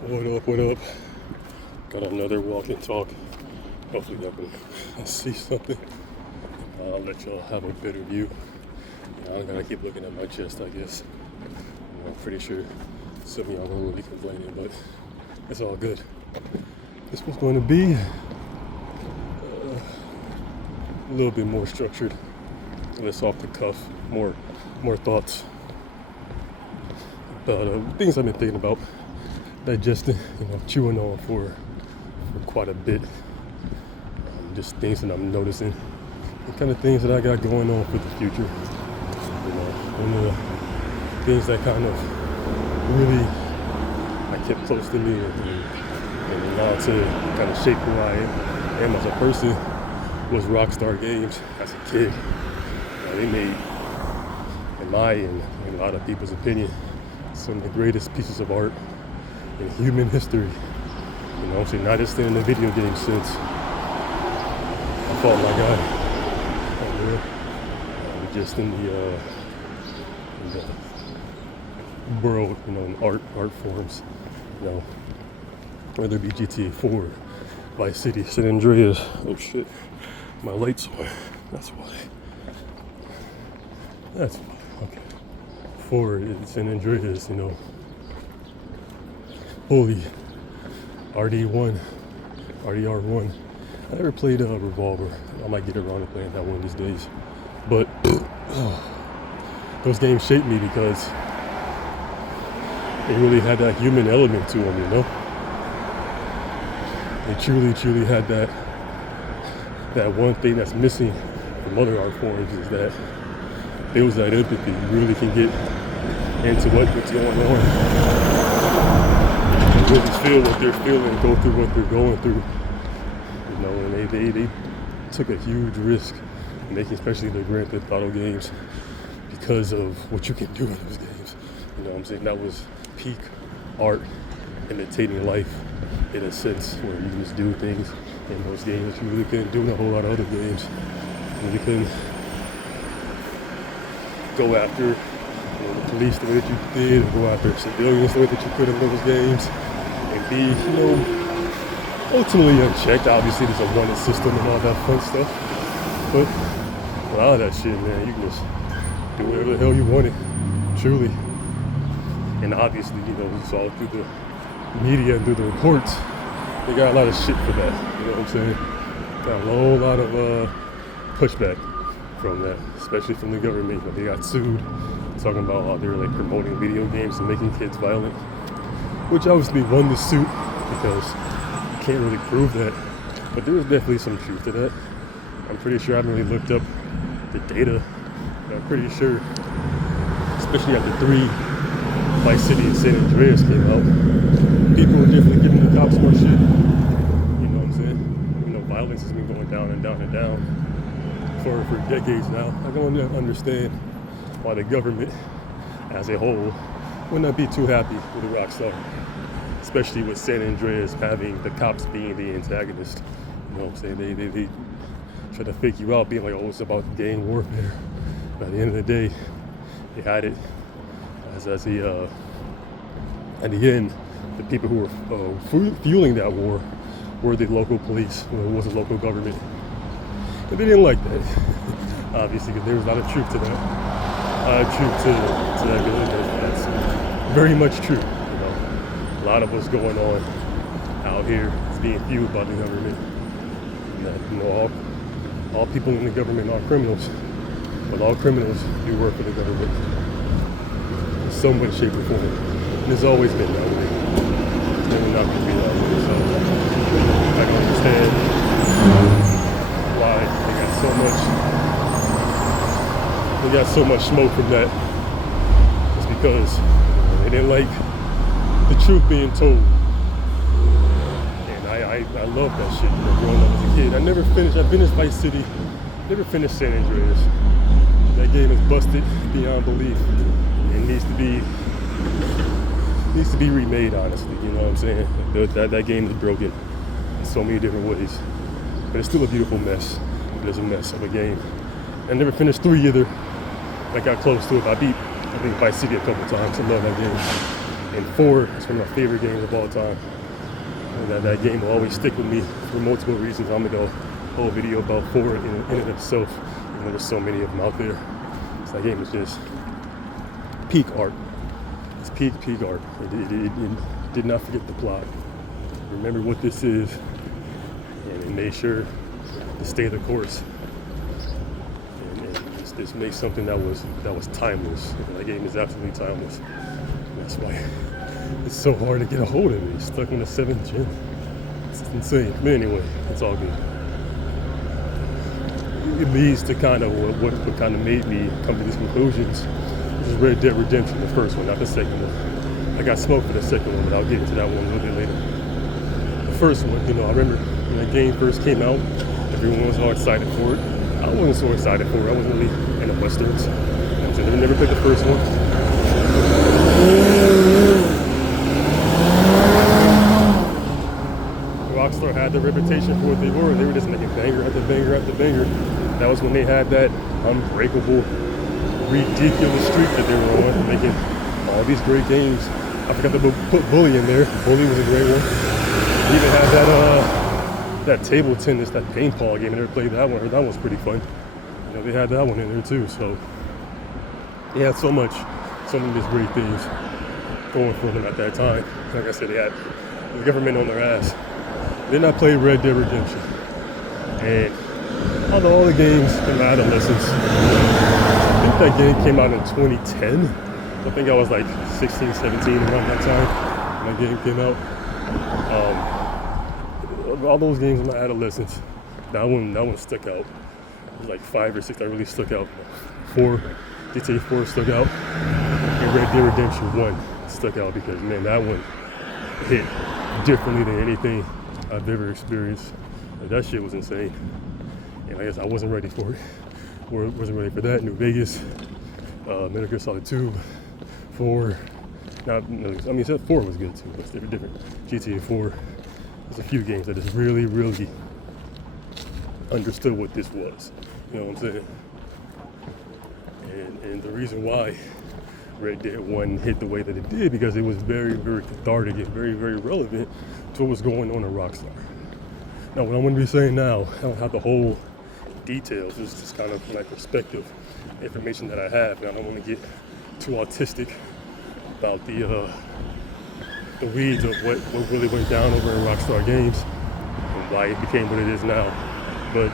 What up, what up? Got another walk and talk. Hopefully y'all can see something. I'll let y'all have a better view. I'm gonna keep looking at my chest, I guess. I'm pretty sure some of y'all won't really complaining, but it's all good. This was going to be a little bit more structured, less off the cuff, more thoughts about things I've been thinking about, digesting, chewing on for quite a bit. Just things that I'm noticing, the kind of things that I got going on for the future. One of the things that kind of really I kept close to me and allowed to kind of shape who I am as a person was Rockstar games as a kid. They made, in my and in a lot of people's opinion, some of the greatest pieces of art in human history. I'm saying, not just in the video game sense. I fought my guy. Just in the world, in art forms, whether it be GTA 4, Vice City, San Andreas. Oh shit, my light's on. That's why. Okay. 4, San Andreas, Holy, RD1, RDR1. I never played Revolver. I might get around to playing that one these days. But those games shaped me because they really had that human element to them, They truly had that one thing that's missing from other art forms, is that there was that empathy. You really can get into what's going on. And really feel what they're feeling, go through what they're going through. And they took a huge risk making, especially the Grand Theft Auto games, because of what you can do in those games. That was peak art, imitating life in a sense, where you can just do things in those games that you really couldn't do in a whole lot of other games. And you couldn't go after the police the way that you did, or go after civilians the way that you could in those games, and be, ultimately unchecked. Obviously, there's a wanted system and all that fun stuff, but a lot of that shit, man, you can just do whatever the hell you wanted, truly. And obviously, it's all through the media and through the reports. They got a lot of shit for that, you know what I'm saying? Got a whole lot of pushback from that, especially from the government. They got sued, talking about how they're promoting video games and making kids violent, which obviously won the suit because you can't really prove that. But there was definitely some truth to that. I'm pretty sure I haven't really looked up the data. I'm pretty sure, especially after 3 Vice City and San Andreas came out, people were definitely giving the cops more shit. You know what I'm saying? Violence has been going down and down and down for decades now. I don't understand why the government as a whole would not be too happy with the Rockstar, especially with San Andreas having the cops being the antagonist. You know what I'm saying? They try to fake you out, being like, oh, it's about gang warfare. But at the end of the day, they had it as at the end, the people who were fueling that war were the local police. It wasn't local government. And they didn't like that, obviously, because there was a lot of truth to that. A lot of truth to that. That's very much true. A lot of what's going on out here is being fueled by the government. And that, all people in the government are criminals, but all criminals do work for the government in some way, shape, or form. And it's always been that way. It's never not going to be that way. So I can understand why they got so much smoke from that. It's because they didn't like the truth being told. I love that shit, growing up as a kid. I finished Vice City, never finished San Andreas. That game is busted beyond belief. It needs to be remade, honestly, you know what I'm saying? That game is broken in so many different ways. But it's still a beautiful mess. It is a mess of a game. I never finished 3 either. I got close to it. I think Vice City a couple times. I love that game. And 4 is one of my favorite games of all time. And that game will always stick with me for multiple reasons. I'm gonna do a whole video about 4 in and of itself. You know, there's so many of them out there. So that game is just peak art. It's peak art. It did not forget the plot. Remember what this is, and it made sure to stay the course. And this makes something that was timeless. And that game is absolutely timeless. And that's why it's so hard to get a hold of it. It's stuck in the 7th gen. It's insane. But anyway, it's all good. It leads to kind of what kind of made me come to these conclusions. This is Red Dead Redemption, the first one, not the second one. I got smoked for the second one, but I'll get into that one a little bit later. The first one, you know, I remember when that game first came out, everyone was all excited for it. I wasn't so excited for it. I wasn't really into Westerns. So I never played the first one. Rockstar had the reputation for what they were. They were just making banger after banger after banger. That was when they had that unbreakable, ridiculous streak that they were on, making all these great games. I forgot to put Bully in there. Bully was a great one. They even had that table tennis, that paintball game. I never played that one. That one was pretty fun. You know, they had that one in there too. So they had so many of these great things going for them at that time. Like I said, they had the government on their ass. Then I played Red Dead Redemption. And out of all the games in my adolescence, I think that game came out in 2010. I think I was like 16, 17 around that time when that game came out. All those games in my adolescence, that one stuck out. It was like 5 or 6 that really stuck out. GTA 4 stuck out. And Red Dead Redemption 1 stuck out because, man, that one hit differently than anything I've ever experienced. That shit was insane. And I guess I wasn't ready for it. Wasn't ready for that. New Vegas, Metal Gear Solid 2, 4. I mean, 4 was good too, but it's different. GTA 4. There's a few games that just really, really understood what this was. You know what I'm saying? And the reason why Red Dead 1 hit the way that it did, because it was very, very cathartic and very, very relevant to what was going on in Rockstar. Now, what I'm going to be saying now, I don't have the whole details. It's just kind of my perspective, information that I have. And I don't want to get too autistic about the weeds of what really went down over in Rockstar Games and why it became what it is now. But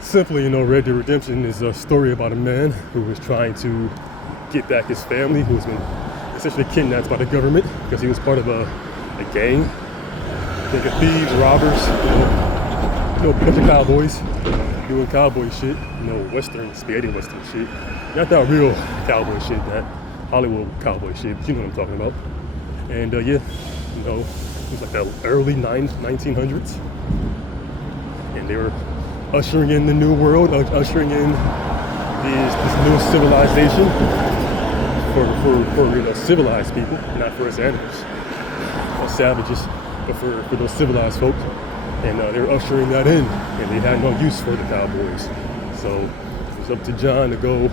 simply, you know, Red Dead Redemption is a story about a man who was trying to get back his family, who was been essentially kidnapped by the government because he was part of a gang. I think of thieves, robbers, you know, a bunch of cowboys doing cowboy shit, you know, spaghetti western shit. Not that real cowboy shit, that Hollywood cowboy shit, but you know what I'm talking about. And yeah, you know, it was like the early 1900s. And they were ushering in the new world, ushering in this new civilization for you know, civilized people, not for us animals or savages, but for those civilized folk. And they were ushering that in, and they had no use for the cowboys. So it was up to John to go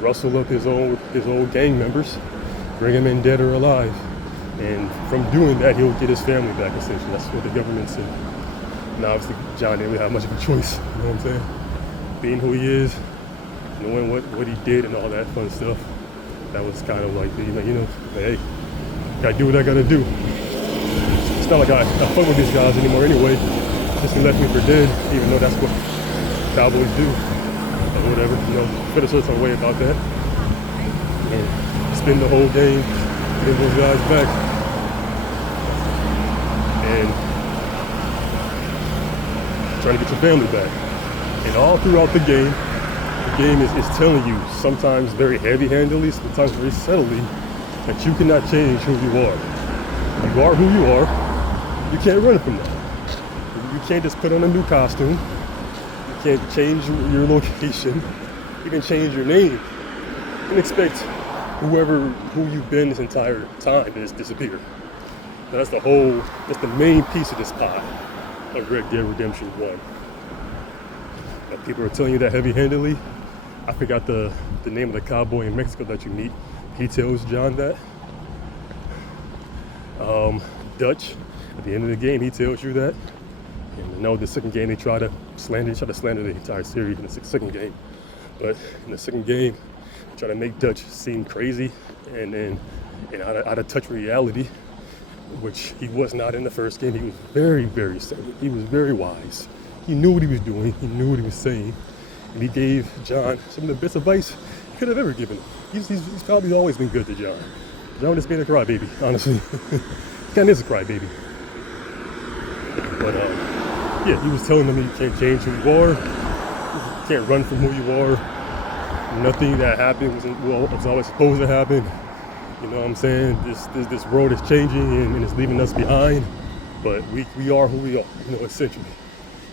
rustle up his old gang members, bring them in dead or alive. And from doing that, he'll get his family back, essentially. That's what the government said. Now, obviously, John didn't really have much of a choice, you know what I'm saying? Being who he is, knowing what he did and all that fun stuff, that was kind of like, you know, hey, gotta do what I gotta do. It's not like I fuck with these guys anymore anyway. Just left me for dead, even though that's what cowboys do. Or whatever, you know, feel a certain way about that. And spend the whole game getting those guys back. And trying to get your family back. And all throughout the game is telling you, sometimes very heavy-handedly, sometimes very subtly, that you cannot change who you are. You are who you are. You can't run from that. You can't just put on a new costume. You can't change your location. You can change your name. You can expect who you've been this entire time to just disappear. Now that's the main piece of this pie of Red Dead Redemption 1. Now, people are telling you that heavy-handedly. I forgot the name of the cowboy in Mexico that you meet. He tells John that. Dutch, at the end of the game, he tells you that. And I know the second game they try to slander the entire series in the second game. But in the second game, they try to make Dutch seem crazy and out of touch with reality, which he was not in the first game. He was very, very sane. He was very wise. He knew what he was doing. He knew what he was saying. And he gave John some of the best advice he could have ever given him. He's probably always been good to John. John just being a crybaby, honestly. He kind of is a crybaby. But yeah, he was telling them you can't change who you are. You can't run from who you are. Nothing that happened was always supposed to happen. You know what I'm saying? This world is changing and it's leaving us behind. But we are who we are, you know, essentially.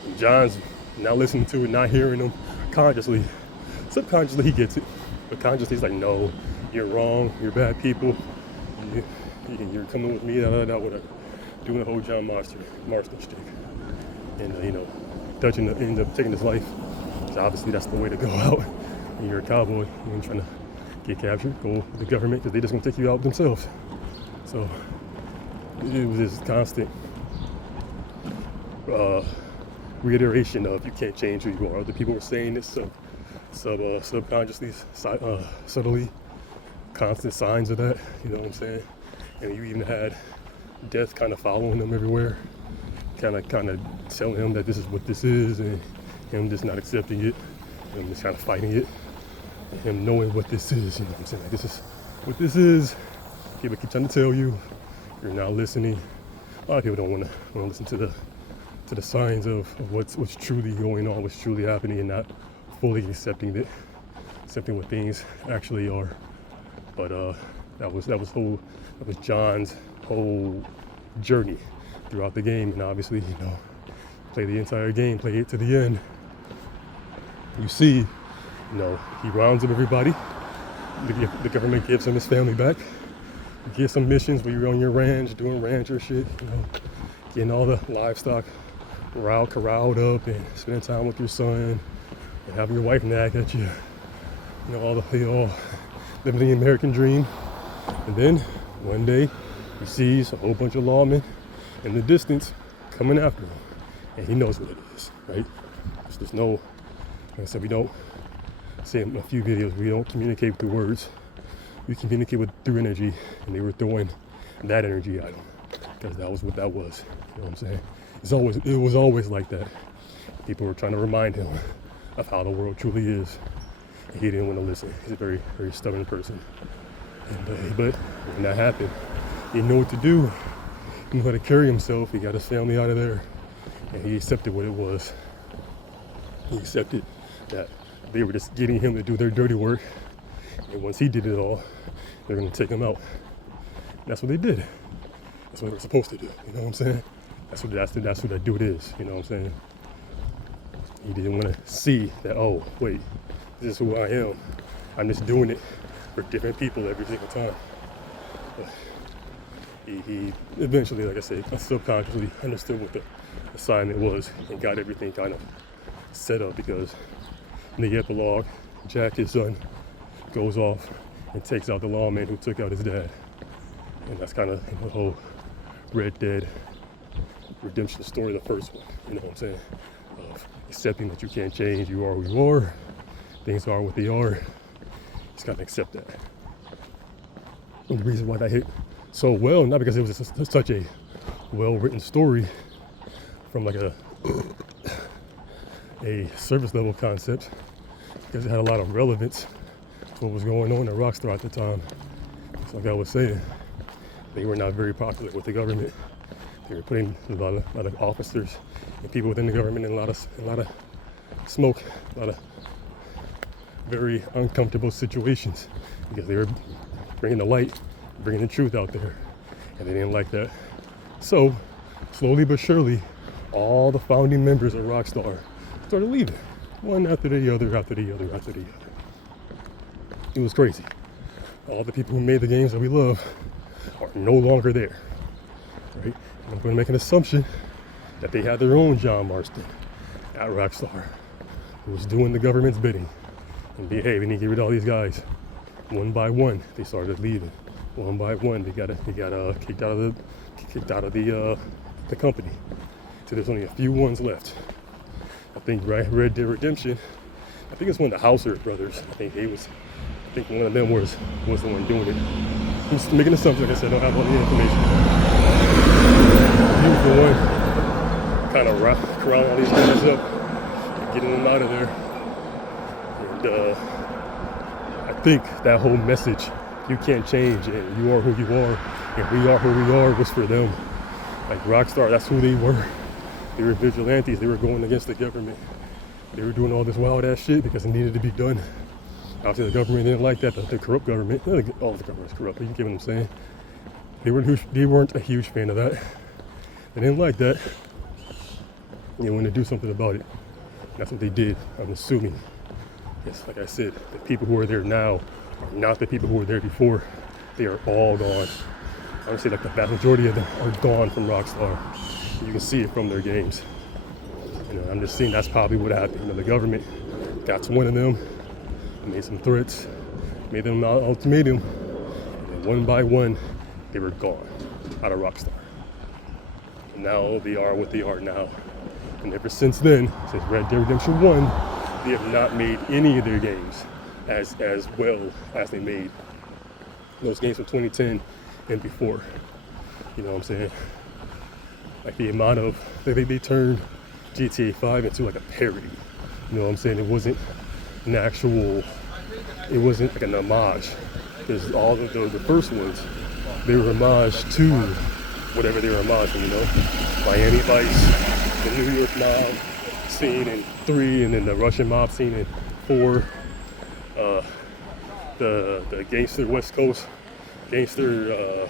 And John's not listening to it, not hearing them consciously. Subconsciously he gets it. But consciously he's like, no, you're wrong, you're bad people. You're coming with me, whatever. Doing the whole John Marston shtick. And you know, Dutch ends up taking his life. So obviously that's the way to go out. When you're a cowboy, you're trying to get captured, go with the government, because they're just gonna take you out themselves. So it was this constant reiteration of you can't change who you are. Other people were saying this subconsciously, subtly, constant signs of that, you know what I'm saying? And you even had death kind of following him everywhere, kind of telling him that this is what this is, and him just not accepting it, him just kind of fighting it, and him knowing what this is, you know what I'm saying? Like, this is what this is. People keep trying to tell you, you're not listening. A lot of people don't want to listen to the signs of what's truly going on, what's truly happening, and not fully accepting what things actually are. But that was John's whole journey throughout the game, and obviously, you know, play the entire game, play it to the end. You see, you know, he rounds up everybody. The government gives him his family back. You get some missions where you're on your ranch, doing rancher shit, you know, getting all the livestock corralled up and spending time with your son and having your wife nag at you. You know, living the American dream. And then one day he sees a whole bunch of lawmen in the distance coming after him. And he knows what it is, right? There's no, like I said, we don't say in a few videos, we don't communicate through words. We communicate through energy, and they were throwing that energy at him because that was what that was. You know what I'm saying? It was always like that. People were trying to remind him of how the world truly is. And he didn't want to listen. He's a very, very stubborn person. And, but when that happened, he didn't know what to do. He knew how to carry himself. He got his family out of there, and he accepted what it was. He accepted that they were just getting him to do their dirty work. And once he did it all, they're going to take him out. And that's what they did. That's what they were supposed to do. You know what I'm saying? That's what that dude is. You know what I'm saying? He didn't want to see that, oh, wait, this is who I am. I'm just doing it for different people every single time. But he eventually, like I said, subconsciously understood what the assignment was and got everything kind of set up, because in the epilogue, Jack, his son, goes off and takes out the lawman who took out his dad. And that's kind of the whole Red Dead redemption story, the first one, you know what I'm saying? Of accepting that you can't change, you are who you are, things are what they are. Just gotta accept that. And the reason why that hit so well, not because it was such a well-written story from like a service level concept, because it had a lot of relevance to what was going on at Rockstar at the time. So like I was saying, they were not very popular with the government. They were putting a lot of officers and people within the government in a lot of smoke, a lot of very uncomfortable situations, because they were bringing the light, bringing the truth out there, and they didn't like that. So slowly but surely, all the founding members of Rockstar started leaving, one after the other, after the other, after the other. It was crazy. All the people who made the games that we love are no longer there, right? And I'm going to make an assumption that they had their own John Marston at Rockstar, who was doing the government's bidding. And hey, we need to get rid of all these guys. One by one, they started leaving. One by one, they got kicked out of the company. So there's only a few ones left. I think Red Dead Redemption. I think it's one of the Hauser brothers. I think one of them was the one doing it. I'm just making assumptions. Like I said, I don't have all the information. He was the one kind of corralling all these guys up and getting them out of there. And I think that whole message, you can't change, and you are who you are, and we are who we are, was for them. Like Rockstar, that's who they were. They were vigilantes. They were going against the government. They were doing all this wild ass shit because it needed to be done. Obviously, the government didn't like that. The corrupt government, all the government's corrupt, but you get what I'm saying. They weren't a huge fan of that. They didn't like that. They wanted to do something about it. That's what they did, I'm assuming. Yes, like I said, the people who are there now are not the people who were there before. They are all gone. I would say like the vast majority of them are gone from Rockstar. You can see it from their games. I'm just saying that's probably what happened. The government got to one of them, made some threats, made them an ultimatum, and one by one, they were gone out of Rockstar. And now they are what they are now. And ever since then, since Red Dead Redemption 1, they have not made any of their games as well as they made those games from 2010 and before. You know what I'm saying? Like the amount of, they turned GTA 5 into like a parody. You know what I'm saying? It wasn't an actual, it wasn't like an homage. Because all of the first ones, they were homage to whatever they were homaging, you know? Miami Vice, the New York mob scene in 3, and then the Russian mob scene in 4. The gangster West Coast, gangster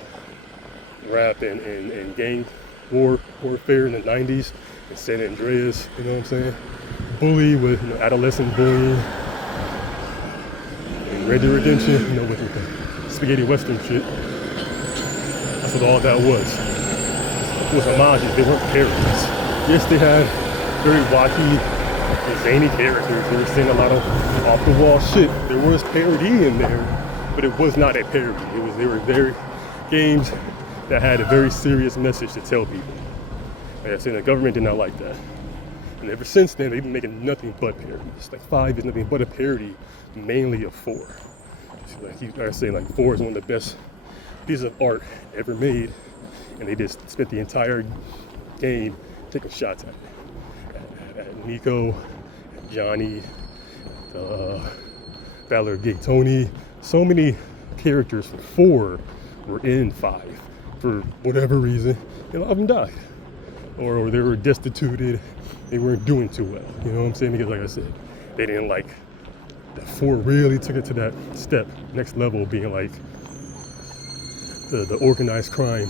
rap and gang warfare in the 90s in San Andreas, you know what I'm saying? Bully with adolescent bullying. And Red Dead Redemption, with the spaghetti western shit. That's what all that was. It was homages, they weren't parodies. Yes, they had very wacky and zany characters. They were saying a lot of off-the-wall shit. There was parody in there, but it was not a parody. They were very games that had a very serious message to tell people. Like I said, the government did not like that. And ever since then, they've been making nothing but parodies. Like 5 is nothing but a parody, mainly of 4. Like I say, like 4 is one of the best pieces of art ever made, and they just spent the entire game taking shots at it. At Nico, at Johnny, Valor Gay Tony. So many characters from 4 were in 5 for whatever reason. A lot of them died, or they were destituted. They weren't doing too well. You know what I'm saying? Because like I said, they didn't like the 4 really took it to that step, next level, being like the organized crime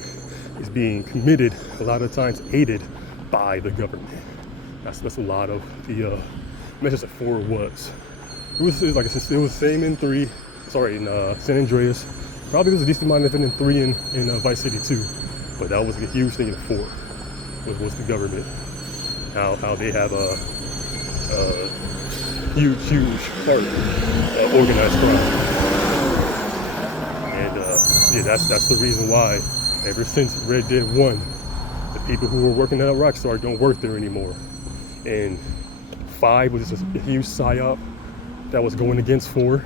is being committed a lot of times aided by the government. That's a lot of the message of 4 was. It was like I said, it was the same in 3. Sorry, in San Andreas. Probably was a decent amount of it in 3 in Vice City 2. But that was a huge thing in 4. Was the government. How they have a huge part of organized crime. And yeah, that's the reason why ever since Red Dead 1, the people who were working at Rockstar don't work there anymore. And 5 was just a huge psyop that was going against 4.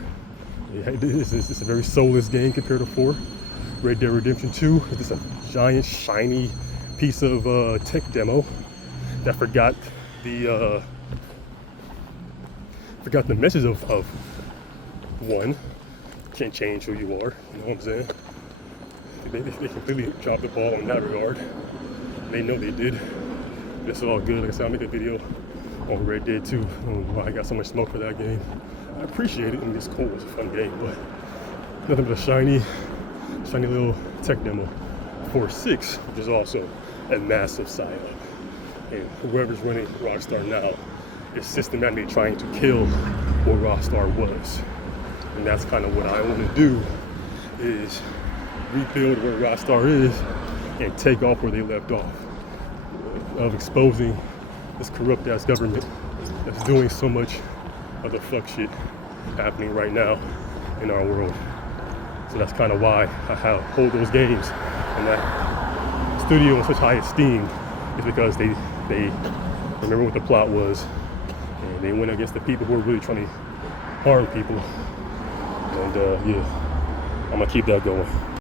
It's a very soulless game compared to 4. Red Dead Redemption 2 is just a giant, shiny piece of tech demo that forgot the message of 1. Can't change who you are, you know what I'm saying? They completely dropped the ball in that regard. They know they did. It's all good. Like I said, I'll make a video on Red Dead 2 on why I got so much smoke for that game. I appreciate it. I mean, it's cool. It's a fun game, but nothing but a shiny little tech demo. 4.6, which is also a massive psyop. And whoever's running Rockstar now is systematically trying to kill what Rockstar was. And that's kind of what I want to do, is rebuild where Rockstar is and take off where they left off, of exposing this corrupt ass government that's doing so much of the fuck shit happening right now in our world. So that's kind of why I hold those games and that studio in such high esteem, is because they remember what the plot was, and they went against the people who were really trying to harm people. And yeah, I'm gonna keep that going.